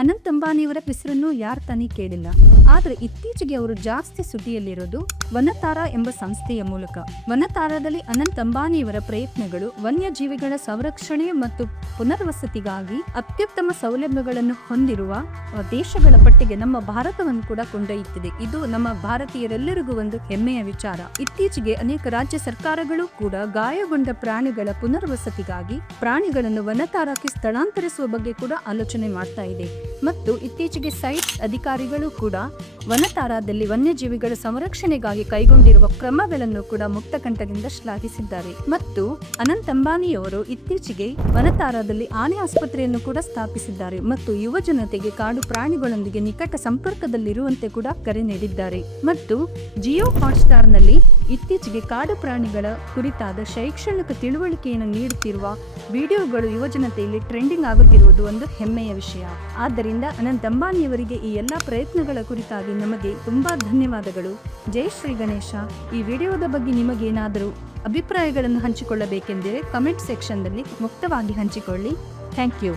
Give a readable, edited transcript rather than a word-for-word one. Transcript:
ಅನಂತ್ ಅಂಬಾನಿಯವರ ಹೆಸರನ್ನು ಯಾರು ತಾನೇ ಕೇಳಿಲ್ಲ. ಆದರೆ ಇತ್ತೀಚೆಗೆ ಅವರು ಜಾಸ್ತಿ ಸುದ್ದಿಯಲ್ಲಿರೋದು ವನತಾರಾ ಎಂಬ ಸಂಸ್ಥೆಯ ಮೂಲಕ. ವನತಾರಾದಲ್ಲಿ ಅನಂತ್ ಅಂಬಾನಿಯವರ ಪ್ರಯತ್ನಗಳು ವನ್ಯಜೀವಿಗಳ ಸಂರಕ್ಷಣೆ ಮತ್ತು ಪುನರ್ವಸತಿಗಾಗಿ ಅತ್ಯುತ್ತಮ ಸೌಲಭ್ಯಗಳನ್ನು ಹೊಂದಿರುವ ದೇಶಗಳ ಪಟ್ಟಿಗೆ ನಮ್ಮ ಭಾರತವನ್ನು ಕೂಡ ಕೊಂಡೊಯ್ಯುತ್ತಿದೆ. ಇದು ನಮ್ಮ ಭಾರತೀಯರೆಲ್ಲರಿಗೂ ಒಂದು ಹೆಮ್ಮೆಯ ವಿಚಾರ. ಇತ್ತೀಚೆಗೆ ಅನೇಕ ರಾಜ್ಯ ಸರ್ಕಾರಗಳು ಕೂಡ ಗಾಯಗೊಂಡ ಪ್ರಾಣಿಗಳ ಪುನರ್ವಸತಿಗಾಗಿ ಪ್ರಾಣಿಗಳನ್ನು ವನತಾರಾಕ್ಕೆ ಸ್ಥಳಾಂತರಿಸುವ ಬಗ್ಗೆ ಕೂಡ ಆಲೋಚನೆ ಮಾಡ್ತಾ ಇದೆ. ಮತ್ತು ಇತ್ತೀಚೆಗೆ ಸೈಟ್ ಅಧಿಕಾರಿಗಳು ಕೂಡ ವನತಾರಾದಲ್ಲಿ ವನ್ಯಜೀವಿಗಳ ಸಂರಕ್ಷಣೆಗಾಗಿ ಕೈಗೊಂಡಿರುವ ಕ್ರಮಗಳನ್ನು ಕೂಡ ಮುಕ್ತಕಂಠದಿಂದ ಶ್ಲಾಘಿಸಿದ್ದಾರೆ. ಮತ್ತು ಅನಂತ್ ಅಂಬಾನಿಯವರು ಇತ್ತೀಚೆಗೆ ವನತಾರಾದಲ್ಲಿ ಆನೆ ಆಸ್ಪತ್ರೆಯನ್ನು ಕೂಡ ಸ್ಥಾಪಿಸಿದ್ದಾರೆ ಮತ್ತು ಯುವ ಜನತೆಗೆ ಕಾಡು ಪ್ರಾಣಿಗಳೊಂದಿಗೆ ನಿಕಟ ಸಂಪರ್ಕದಲ್ಲಿರುವಂತೆ ಕೂಡ ಕರೆ ನೀಡಿದ್ದಾರೆ. ಮತ್ತು ಜಿಯೋ ಹಾಟ್ಸ್ಟಾರ್ನಲ್ಲಿ ಇತ್ತೀಚೆಗೆ ಕಾಡು ಪ್ರಾಣಿಗಳ ಕುರಿತಾದ ಶೈಕ್ಷಣಿಕ ತಿಳುವಳಿಕೆಯನ್ನು ನೀಡುತ್ತಿರುವ ವಿಡಿಯೋಗಳು ಯುವ ಜನತೆಯಲ್ಲಿ ಟ್ರೆಂಡಿಂಗ್ ಆಗುತ್ತಿರುವುದು ಒಂದು ಹೆಮ್ಮೆಯ ವಿಷಯ. ಆದ್ದರಿಂದ ಅನಂತ್ ಅಂಬಾನಿಯವರಿಗೆ ಈ ಎಲ್ಲ ಪ್ರಯತ್ನಗಳ ಕುರಿತಾಗಿ ನಮಗೆ ತುಂಬಾ ಧನ್ಯವಾದಗಳು. ಜೈ ಶ್ರೀ ಗಣೇಶ. ಈ ವಿಡಿಯೋದ ಬಗ್ಗೆ ನಿಮಗೇನಾದರೂ ಅಭಿಪ್ರಾಯಗಳನ್ನು ಹಂಚಿಕೊಳ್ಳಬೇಕೆಂದರೆ ಕಮೆಂಟ್ ಸೆಕ್ಷನ್ನಲ್ಲಿ ಮುಕ್ತವಾಗಿ ಹಂಚಿಕೊಳ್ಳಿ. Thank you.